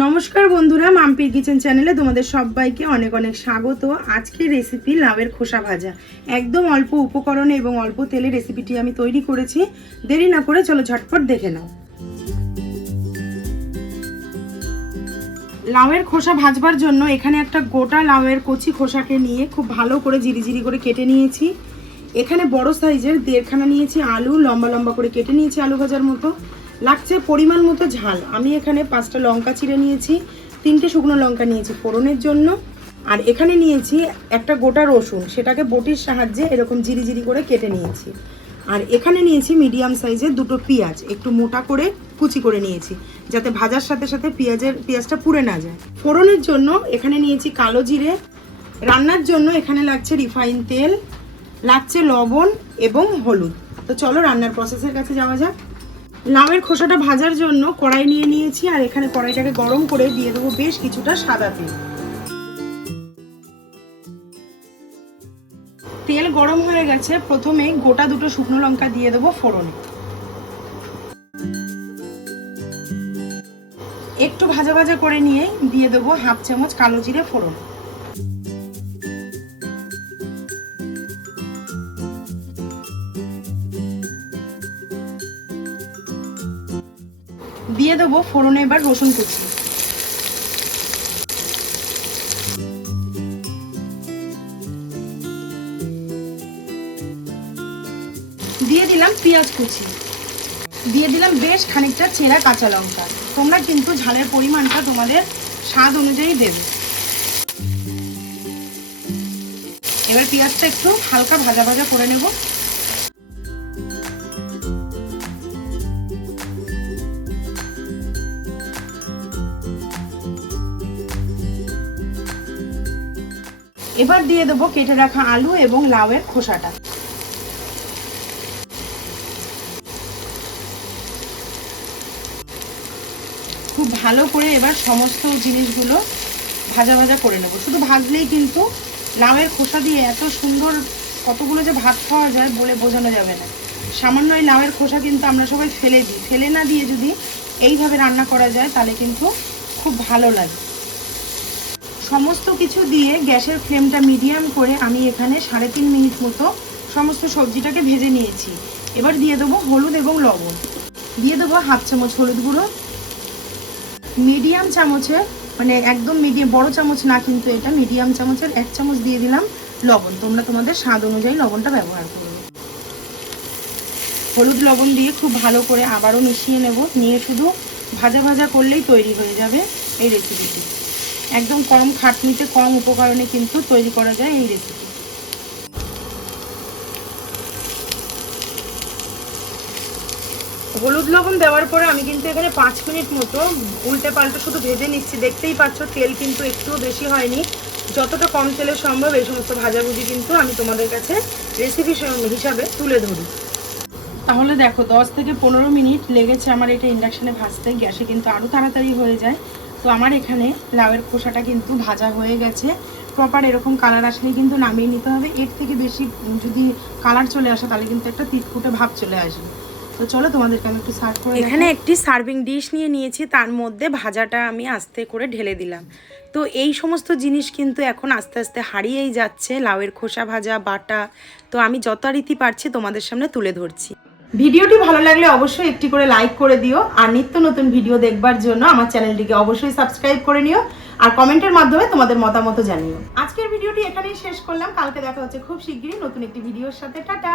নমস্কার বন্ধুরা, মাম্পির কিচেন চ্যানেলে তোমাদের সবাইকে অনেক অনেক স্বাগত। আজকের রেসিপি লাউয়ের খোসা ভাজা। একদম অল্প উপকরণে এবং অল্প তেলে রেসিপিটি আমি তৈরি করেছি। দেরি না করে চলো ঝটপট দেখে নাও। লাউয়ের খোসা ভাজবার জন্য এখানে একটা গোটা লাউয়ের কচি খোসাকে নিয়ে খুব ভালো করে জিরিজিরি করে কেটে নিয়েছি। এখানে বড় সাইজের দেড়খানা নিয়েছি আলু, লম্বা লম্বা করে কেটে নিয়েছি আলু ভাজার মতো। লাগছে পরিমাণ মতো ঝাল। আমি এখানে পাঁচটা লঙ্কা চিড়ে নিয়েছি, তিনটে শুকনো লঙ্কা নিয়েছি ফোড়নের জন্য, আর এখানে নিয়েছি একটা গোটা রসুন। সেটাকে বটির সাহায্যে এরকম জিরি জিরি করে কেটে নিয়েছি। আর এখানে নিয়েছি মিডিয়াম সাইজের দুটো পেঁয়াজ। একটু মোটা করে কুচি করে নিয়েছি, যাতে ভাজার সাথে সাথে পেঁয়াজের পেঁয়াজটা পুড়ে না যায়। ফোড়নের জন্য এখানে নিয়েছি কালো জিরে। রান্নার জন্য এখানে লাগছে রিফাইন তেল, লাগছে লবণ এবং হলুদ। তো চলো রান্নার প্রসেসের কাছে যাওয়া যাক। লাউয়ের খোসাটা ভাজার জন্য কড়াই নিয়ে নিয়েছি, আর এখানে কড়াইটাকে গরম করে দিয়ে দেবো বেশ কিছুটা সাদা তেল। তেল গরম হয়ে গেছে, প্রথমে গোটা দুটো শুকনো লঙ্কা দিয়ে দেবো ফোড়নে। একটু ভাজা ভাজা করে নিয়ে দিয়ে দেবো হাফ চামচ কালো জিরে ফোড়ন। দিয়ে দেবো ফোড়নে এবার রসুন কুচি। দিয়ে দিলাম পেঁয়াজ কুচি। দিয়ে দিলাম বেশ খানিকটা চেরা কাঁচা লঙ্কা। তোমরা কিন্তু ঝালের পরিমাণটা তোমাদের স্বাদ অনুযায়ী দেবে। এবার পেঁয়াজটা একটু হালকা ভাজা ভাজা করে নেব। এবার দিয়ে দেবো কেটে রাখা আলু এবং লাউয়ের খোসাটা। খুব ভালো করে এবার সমস্ত জিনিসগুলো ভাজা ভাজা করে নেব। শুধু ভাজলেই কিন্তু লাউয়ের খোসা দিয়ে এত সুন্দর কতগুলো যে ভাত খাওয়া যায় বলে বোঝানো যাবে না। সামান্য এই লাউয়ের খোসা কিন্তু আমরা সবাই ফেলে দিই। ফেলে না দিয়ে যদি এইভাবে রান্না করা যায় তাহলে কিন্তু খুব ভালো লাগে। সমস্ত কিছু দিয়ে গ্যাসের ফ্লেমটা মিডিয়াম করে আমি এখানে সাড়ে তিন মিনিট মতো সমস্ত সবজিটাকে ভেজে নিয়েছি। এবার দিয়ে দেবো হলুদ এবং লবণ। দিয়ে দেবো হাফ চামচ হলুদ গুঁড়ো। মিডিয়াম চামচে মানে একদম মিডিয়াম, বড় চামচ না, কিন্তু এটা মিডিয়াম চামচের এক চামচ দিয়ে দিলাম লবণ। তোমরা তোমাদের স্বাদ অনুযায়ী লবণটা ব্যবহার করবে হলুদ লবণ দিয়ে খুব ভালো করে আবারও মিশিয়ে নেব। নিয়ে শুধু ভাজা ভাজা করলেই তৈরি হয়ে যাবে এই রেসিপিটি একদম কম খাটনিতে কম উপকরণে কিন্তু তৈরি করা যায় এই রেসিপি হলুদ লবণ দেওয়ার পরে আমি কিন্তু এখানে পাঁচ মিনিট মতো উল্টে পাল্টে শুধু ভেজে নিচ্ছি। দেখতেই পাচ্ছ তেল কিন্তু একটুও বেশি হয়নি। যতটা কম তেলে সম্ভব এই সমস্ত ভাজাভুজি কিন্তু আমি তোমাদের কাছে রেসিপি হিসাবে তুলে ধরি। তাহলে দেখো দশ থেকে পনেরো মিনিট লেগেছে আমার এটা ইন্ডাকশানে ভাজতে। গ্যাসে কিন্তু আরও তাড়াতাড়ি হয়ে যায়। তো আমার এখানে লাউয়ের খোসাটা কিন্তু ভাজা হয়ে গেছে। প্রপার এরকম কালার আসলেই কিন্তু নামিয়ে নিতে হবে। এর থেকে বেশি যদি কালার চলে আসে তাহলে কিন্তু একটা তিতকুটে ভাব চলে আসবে। তো চলো তোমাদেরকে আমি একটু সার্ভ করে এখানে একটি সার্ভিং ডিশ নিয়ে নিয়েছি তার মধ্যে ভাজাটা আমি আস্তে করে ঢেলে দিলাম। তো এই সমস্ত জিনিস কিন্তু এখন আস্তে আস্তে হারিয়েই যাচ্ছে। লাউয়ের খোসা ভাজা বাটা তো আমি যথারীতি পারছি তোমাদের সামনে তুলে ধরছি। ভিডিওটি ভালো লাগলে অবশ্যই একটি করে লাইক করে দিও, আর নিত্য নতুন ভিডিও দেখবার জন্য আমার চ্যানেলটিকে অবশ্যই সাবস্ক্রাইব করে নিও, আর কমেন্টের মাধ্যমে তোমাদের মতামত জানিও। আজকের ভিডিওটি এখানেই শেষ করলাম, কালকে দেখা হচ্ছে খুব শিগগিরই নতুন একটি ভিডিওর সাথে, টাটা!